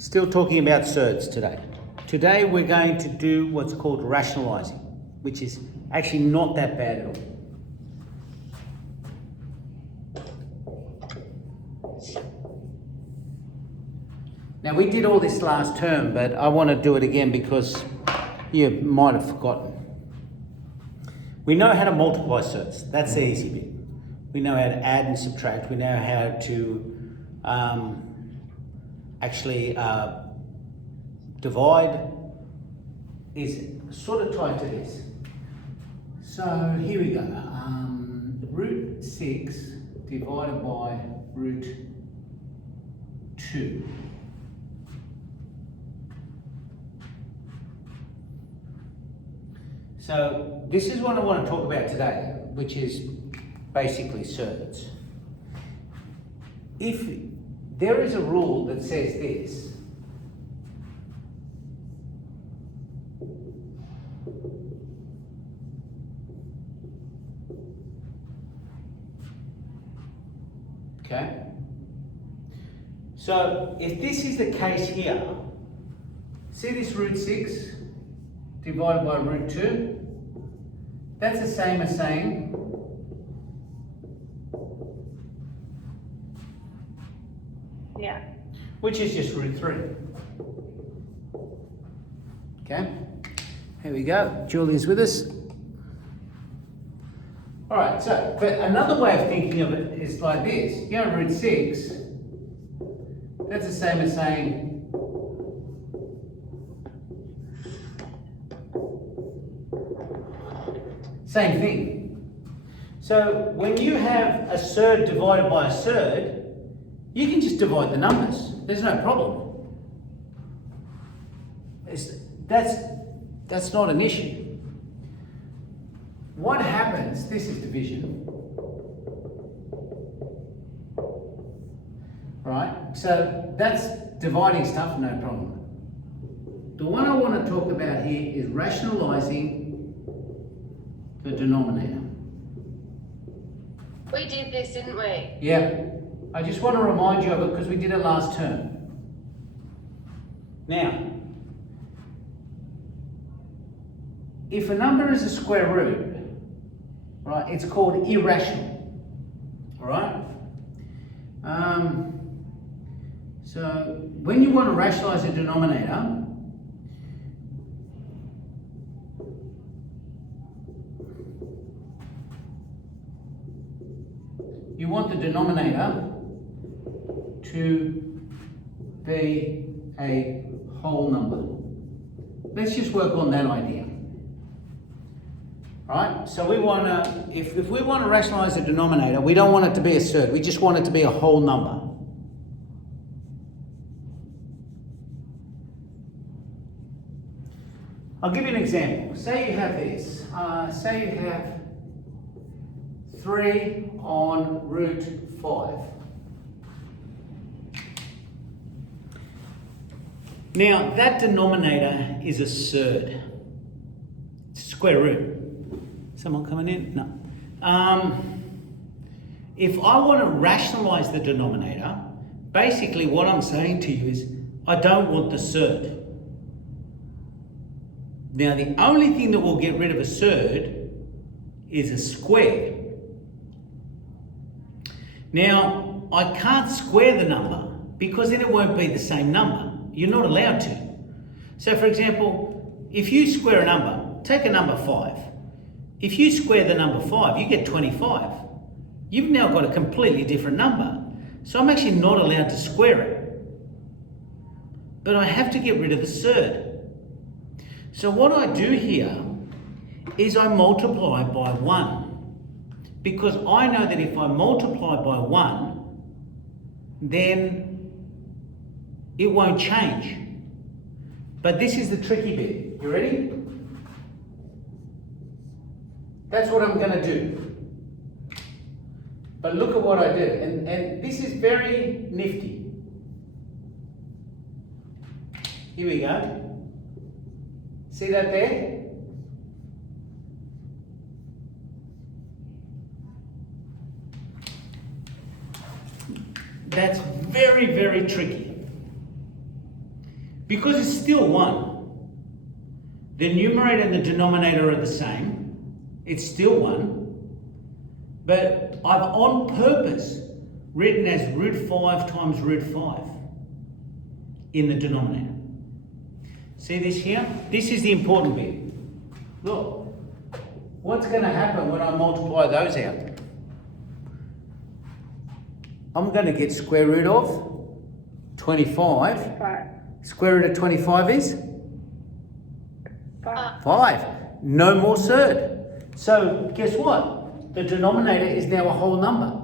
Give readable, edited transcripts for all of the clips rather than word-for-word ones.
Still talking about surds today. Today we're going to do what's called rationalizing, which is actually not that bad at all. Now we did all this last term, but I want to do it again because you might have forgotten. We know how to multiply surds. That's the easy bit. We know how to add and subtract. We know how to divide is sort of tied to this. So here we go. Root 6 divided by root 2. So this is what I want to talk about today, which is basically surds. If there is a rule that says this, okay? So if this is the case here, see this root 6 divided by root 2? That's the same as saying which is just root 3. Okay, here we go. Julia's with us. All right, so, but another way of thinking of it is like this. You know, root 6, that's the same as saying same thing. So when you have a surd divided by a surd, you can just divide the numbers. There's no problem. That's not an issue. What happens, this is division. Right? So that's dividing stuff, no problem. The one I want to talk about here is rationalizing the denominator. We did this, didn't we? Yeah. I just want to remind you of it because we did it last term. Now, if a number is a square root, right, it's called irrational. All right? So when you want to rationalize a denominator, you want the denominator to be a whole number. Let's just work on that idea. Right? So we want to, if we want to rationalize a denominator, we don't want it to be a surd. We just want it to be a whole number. I'll give you an example. Say you have this. Say you have 3 on root 5. Now, that denominator is a surd. It's square root. Someone coming in? No. If I want to rationalize the denominator, basically what I'm saying to you is, I don't want the surd. Now, the only thing that will get rid of a surd is a square. Now, I can't square the number because then it won't be the same number. You're not allowed to. So, for example, if you square a number, take a number 5. If you square the number 5, you get 25. You've now got a completely different number. So I'm actually not allowed to square it. But I have to get rid of the surd. So what I do here is I multiply by 1. Because I know that if I multiply by 1, then it won't change. But this is the tricky bit. You ready? That's what I'm going to do. But look at what I do. And this is very nifty. Here we go. See that there? That's very, very tricky. because it's still 1. The numerator and the denominator are the same. It's still 1. But I've on purpose written as root 5 times root 5 in the denominator. See this here? This is the important bit. Look, what's going to happen when I multiply those out? I'm going to get square root of 25. Square root of 25 is? 5. No more surd. So guess what? The denominator is now a whole number.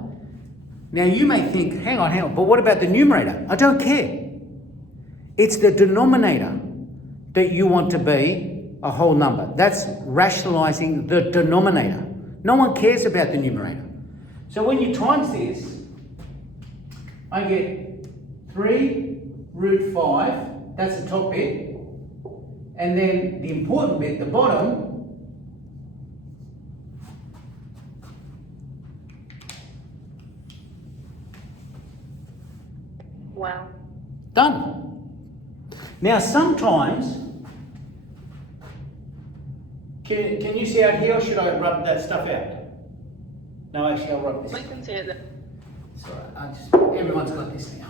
Now you may think, hang on, but what about the numerator? I don't care. It's the denominator that you want to be a whole number. That's rationalizing the denominator. No one cares about the numerator. So when you times this, I get 3 root 5, that's the top bit, and then the important bit, the bottom, wow. Done. Now sometimes, can you see out here, or should I rub that stuff out? No, actually I'll rub this. We can see it there. It's alright, everyone's got this now.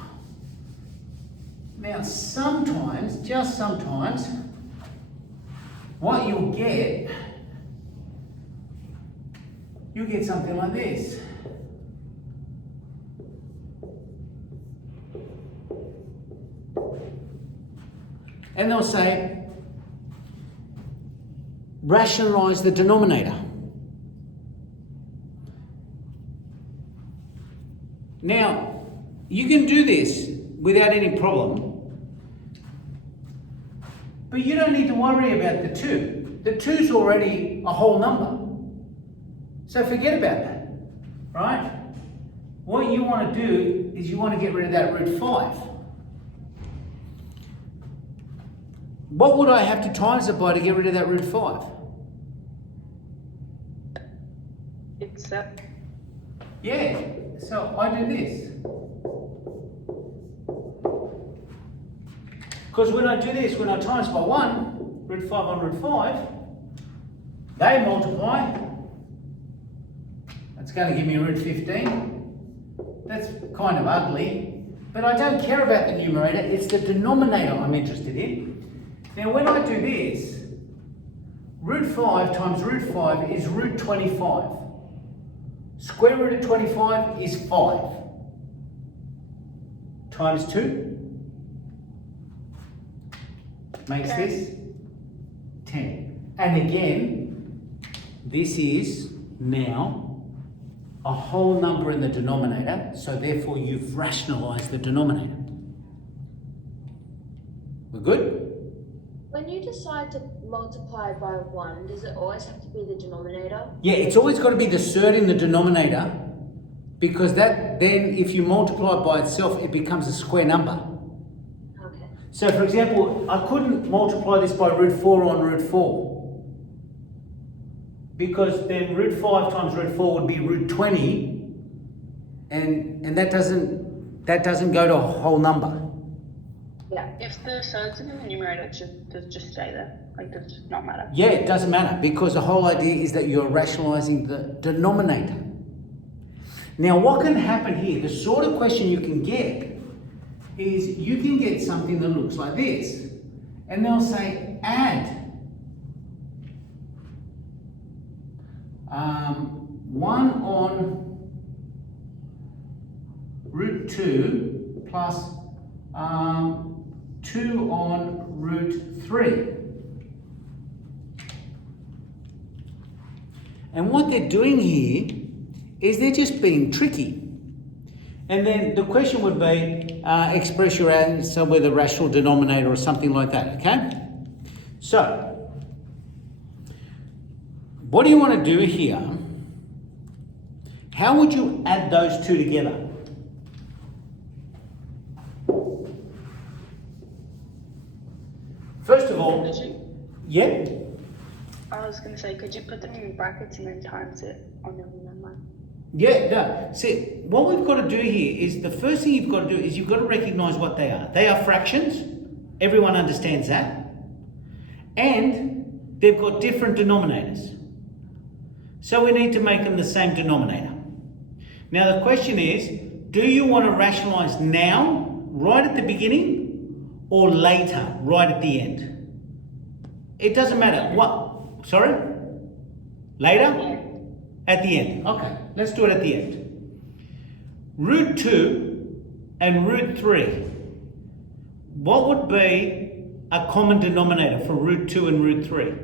Now sometimes, just sometimes, what you'll get something like this. And they'll say, rationalize the denominator. Now, you can do this without any problem, but you don't need to worry about the 2. The 2's already a whole number. So forget about that, right? What you want to do is you want to get rid of that root 5. What would I have to times it by to get rid of that root 5? Except. Yeah, so I do this. Because when I do this, when I times by 1, root 5 on root 5, they multiply. That's going to give me a root 15. That's kind of ugly, but I don't care about the numerator, it's the denominator I'm interested in. Now when I do this, root 5 times root 5 is root 25. Square root of 25 is 5. Times 2 makes this 10. And again, this is now a whole number in the denominator, so therefore you've rationalized the denominator. We're good? When you decide to multiply by 1, does it always have to be the denominator? Yeah, it's always got to be the surd in the denominator, because that then, if you multiply it by itself, it becomes a square number. Okay. So for example, I couldn't multiply this by root 4 on root 4, because then root 5 times root 4 would be root 20, and that doesn't go to a whole number. Yeah. If the surds in the numerator does just stay there, like does just not matter. Yeah, it doesn't matter, because the whole idea is that you're rationalizing the denominator. Now what can happen here, the sort of question you can get is you can get something that looks like this, and they'll say add 1 on root 2 plus 2 on root 3. And what they're doing here is they're just being tricky. And then the question would be, express your answer with a rational denominator or something like that, okay? So, what do you want to do here? How would you add those two together? First of all, yeah? I was going to say, could you put them in brackets and then times it on the number? Yeah, no. See, what we've got to do here is the first thing you've got to do is you've got to recognise what they are. They are fractions, Everyone understands that. And they've got different denominators. So we need to make them the same denominator. Now the question is, do you want to rationalise now, right at the beginning, or later, right at the end? It doesn't matter. What? Sorry? Later? At the end. Okay, let's do it at the end. Root 2 and root 3. What would be a common denominator for root 2 and root 3?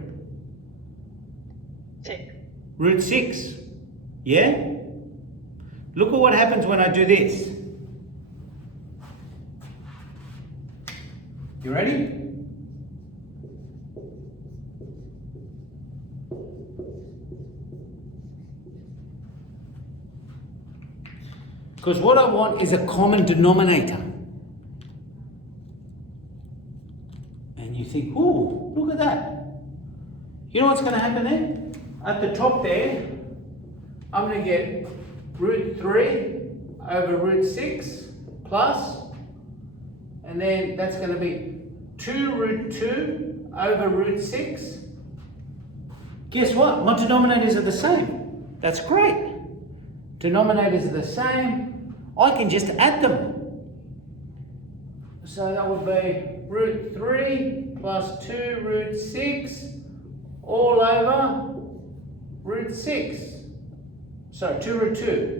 6. Root 6. Yeah? Look at what happens when I do this. You ready? Because what I want is a common denominator. And you think, ooh, look at that. You know what's going to happen there? At the top there, I'm going to get root 3 over root 6 plus, and then that's going to be 2 root 2 over root 6. Guess what? My denominators are the same. That's great. Denominators are the same. I can just add them. So that would be root 3 plus 2 root 6 all over root 6. Sorry, 2 root 2.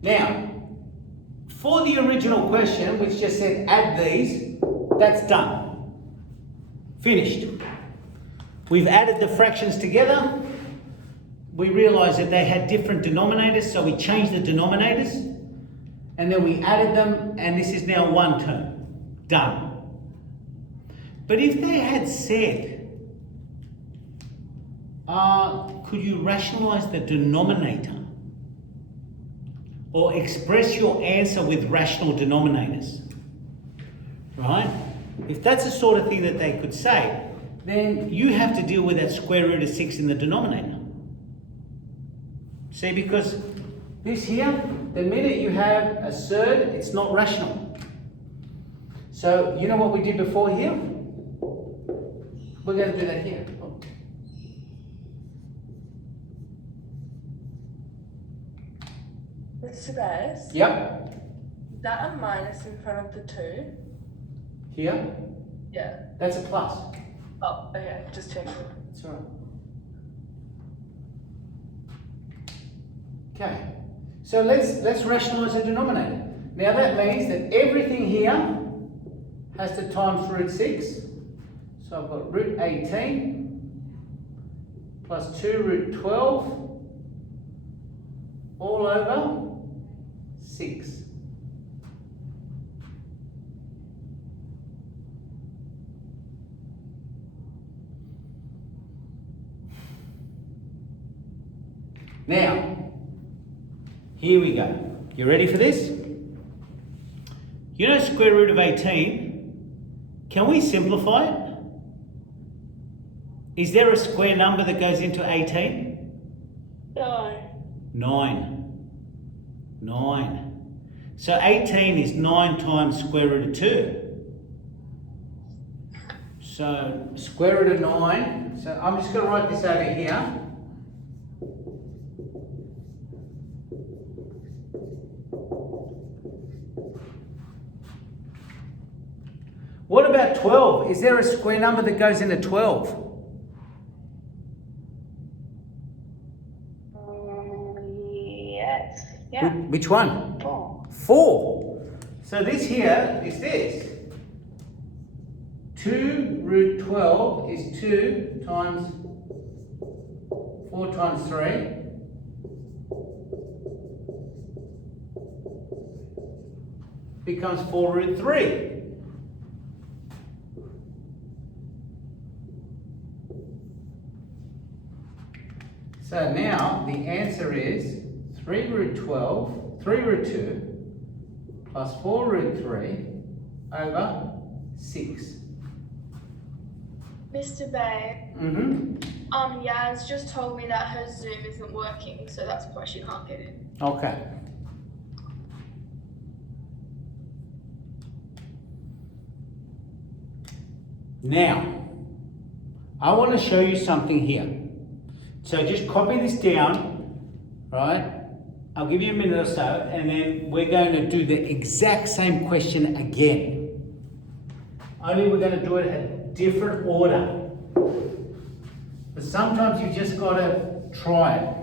Now, for the original question, which just said add these, that's done. Finished. We've added the fractions together. We realised that they had different denominators, so we changed the denominators, and then we added them, and this is now one term. Done. But if they had said, could you rationalise the denominator? Or express your answer with rational denominators? Right? If that's the sort of thing that they could say, then you have to deal with that square root of 6 in the denominator. See, because this here, the minute you have a surd, it's not rational. So, you know what we did before here? We're going to do that here. Mr. Bass? Yep. Is that a minus in front of the 2? Here? Yeah. That's a plus. Oh, okay, just checking. That's all right. Okay, so let's rationalise the denominator. Now that means that everything here has to times root 6. So I've got root 18 plus 2 root 12 all over 6. Now, here we go. You ready for this? You know square root of 18? Can we simplify it? Is there a square number that goes into 18? No. 9. 9. So 18 is 9 times square root of 2. So square root of 9. So I'm just going to write this over here. What about 12? Is there a square number that goes into 12? Yes. Yeah. Which one? 4. 4. So this here is this. 2 root 12 is 2 times 4 times 3. Becomes 4 root 3. So now the answer is 3 root 12, 3 root 2 plus 4 root 3 over 6. Mr. Bay, Yaz just told me that her Zoom isn't working, so that's why she can't get in. Okay. Now, I want to show you something here. So just copy this down, right? I'll give you a minute or so, and then we're going to do the exact same question again. Only we're going to do it in a different order. But sometimes you just got to try it.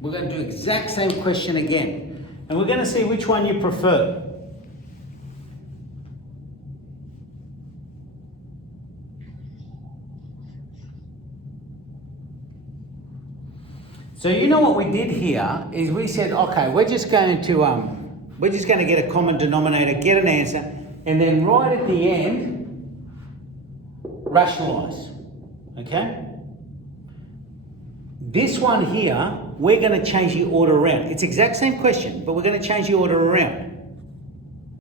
We're going to do exact same question again. And we're going to see which one you prefer. So you know what we did here is we said, okay, we're just going to get a common denominator, get an answer, and then right at the end, rationalize. Okay? This one here, we're going to change the order around. It's the exact same question, but we're going to change the order around.